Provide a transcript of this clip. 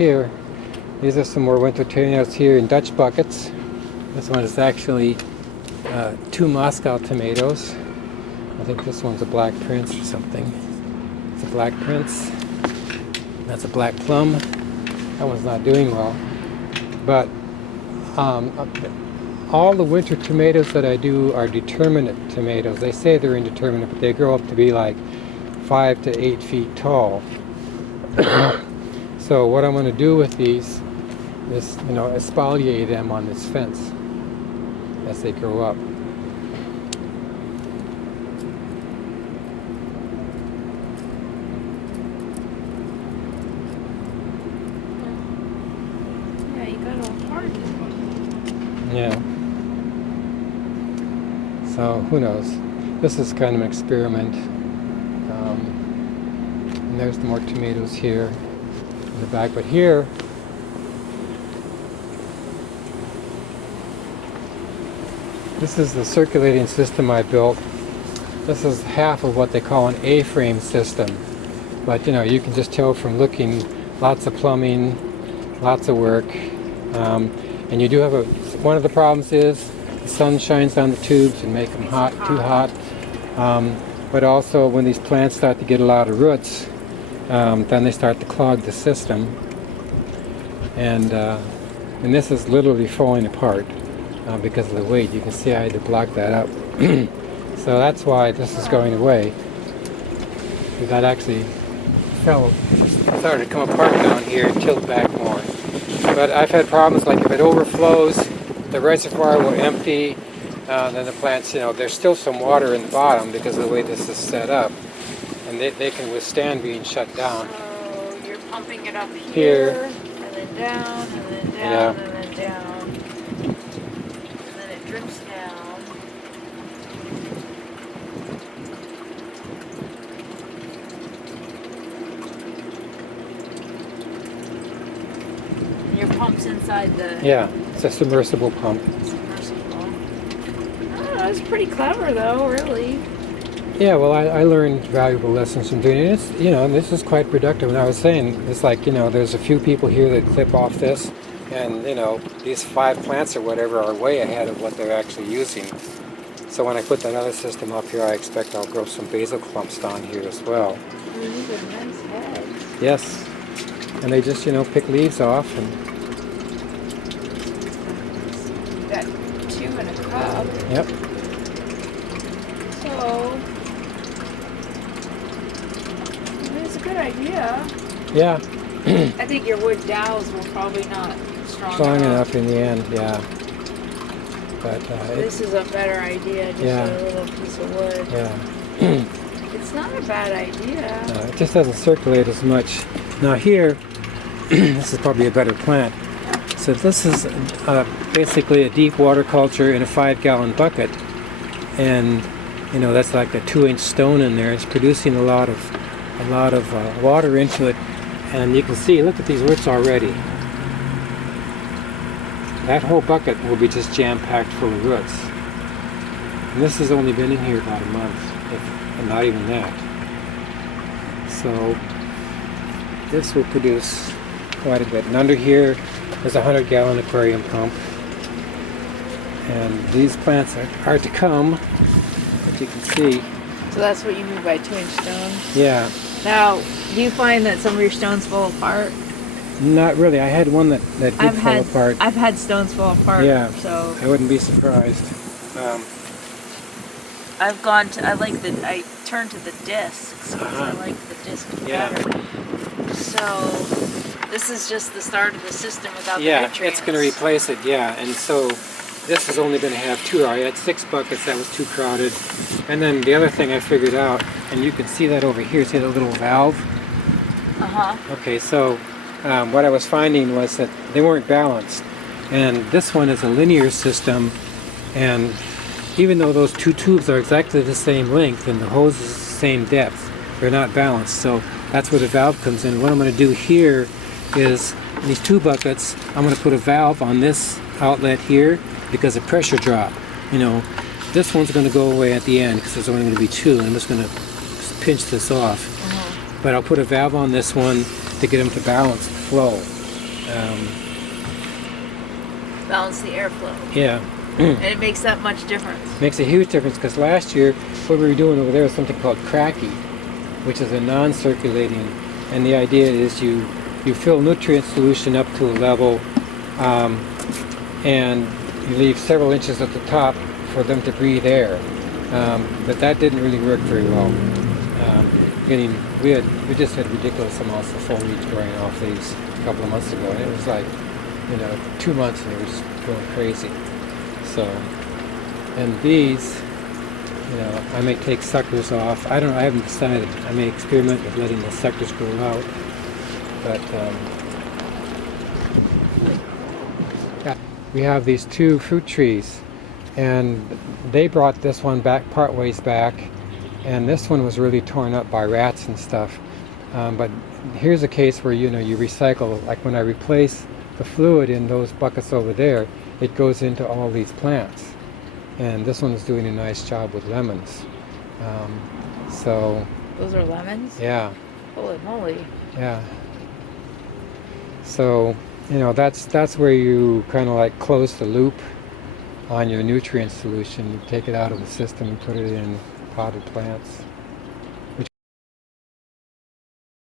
Here, these are some more winter tomatoes here in Dutch buckets. This one is actually 2 Moscow tomatoes. I think this one's a Black Prince or something. It's a Black Prince. That's a Black Plum. That one's not doing well. But all the winter tomatoes that I do are determinate tomatoes. They say they're indeterminate, but they grow up to be like 5 to 8 feet tall. So what I'm going to do with these is, exfoliate them on this fence as they grow up. Yeah, you got all hard. Yeah. So who knows? This is kind of an experiment. And there's more tomatoes here in the back, but here this is the circulating system I built. This is half of what they call an A-frame system, but you can just tell from looking, lots of plumbing, lots of work, and you do have one of the problems is the sun shines on the tubes and make them too hot, but also when these plants start to get a lot of roots, then they start to clog the system, and this is literally falling apart because of the weight. You can see I had to block that up. So that's why this is going away. That actually started to come apart down here and tilt back more. But I've had problems like if it overflows, the reservoir will empty, then the plants, there's still some water in the bottom because of the way this is set up. And they can withstand being shut down. So you're pumping it up here, and then down, and then down, Yeah. and then down. And then it drips down. And your pump's inside the Yeah, it's a submersible pump. submersible. Oh, that's pretty clever though, really. Yeah, well, I learned valuable lessons from doing it. It's, this is quite productive. And I was saying, it's like, there's a few people here that clip off this, and, these 5 plants or whatever are way ahead of what they're actually using. So when I put that other system up here, I expect I'll grow some basil clumps down here as well. Oh, these are nice heads. Yes. And they just, pick leaves off. And You got 2 in a cup. yep. So, it's a good idea. Yeah. I think your wood dowels will probably not Strong enough in the end, yeah. But This is a better idea, just a little piece of wood. yeah. It's not a bad idea. It just doesn't circulate as much. Now here, this is probably a better plant. So this is basically a deep water culture in a 5-gallon bucket, and that's like a 2-inch stone in there. It's producing a lot of water into it, and you can see. Look at these roots already. That whole bucket will be just jam-packed full of roots. And this has only been in here about a month, and not even that. So this will produce quite a bit. And under here is a 100-gallon aquarium pump. And these plants are to come, as you can see. So that's what you mean by 2-inch stones? Yeah. Now, do you find that some of your stones fall apart? Not really. I had one that did fall apart. I've had stones fall apart. Yeah. So I wouldn't be surprised. I turned to the discs because I like the disc better. So this is just the start of the system without the nutrients. Yeah, it's going to replace it. Yeah, and so this is only going to have 2. I had 6 buckets. That was too crowded. And then the other thing I figured out, and you can see that over here. See that little valve? Okay, so what I was finding was that they weren't balanced, and this one is a linear system, and even though those 2 tubes are exactly the same length and the hose is the same depth, they're not balanced. So that's where the valve comes in. What I'm going to do here is, in these 2 buckets, I'm going to put a valve on this outlet here because of pressure drop. This one's going to go away at the end because there's only going to be 2, and I'm just going to pinch this off. But I'll put a valve on this one to get them to balance the flow. Balance the airflow. Yeah. And it makes that much difference. Makes a huge difference because last year what we were doing over there was something called cracky, which is a non-circulating, and the idea is you fill nutrient solution up to a level and you leave several inches at the top for them to breathe air. But that didn't really work very well. We just had ridiculous amounts of foliage growing off these a couple of months ago, and it was like, 2 months and it was going crazy. So, and these, I may take suckers off. I haven't decided. I may experiment with letting the suckers grow out, but yeah, we have these 2 fruit trees, and they brought this one back part ways back, and this one was really torn up by rats and stuff. But here's a case where you recycle. Like when I replace the fluid in those buckets over there, it goes into all these plants, and this one is doing a nice job with lemons. So Those are lemons? yeah, Holy moly. yeah. So that's where you kind of like close the loop on your nutrient solution. You take it out of the system and put it in potted plants.